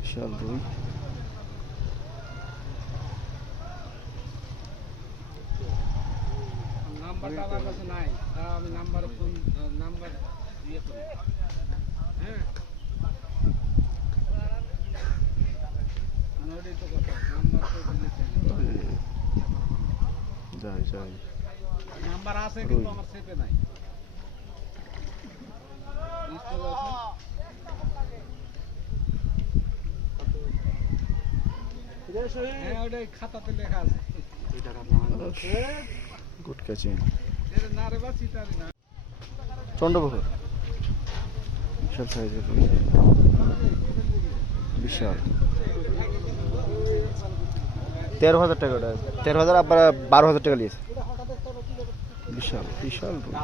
বিশাল রুই। নাম্বারটা আমার কাছে নাই, আমি নাম্বার ফোন নাম্বার দিয়ে করি। হ্যাঁ ওটাই তো কথা, নাম্বার তো যাই যাই নাম্বার আছে কিন্তু আমার সেভে নাই। হ্যাঁ ওটাই খাতাতে লেখা আছে। Good catching. না রে বা চিতারি না। চন্দ্রপুকুর বিশাল সাইজের রুই, বিশাল। 13,000 টাকা, ওটা 13,000, আবার 12,000 টাকা নিয়েছে। বিশাল বিশাল রুই।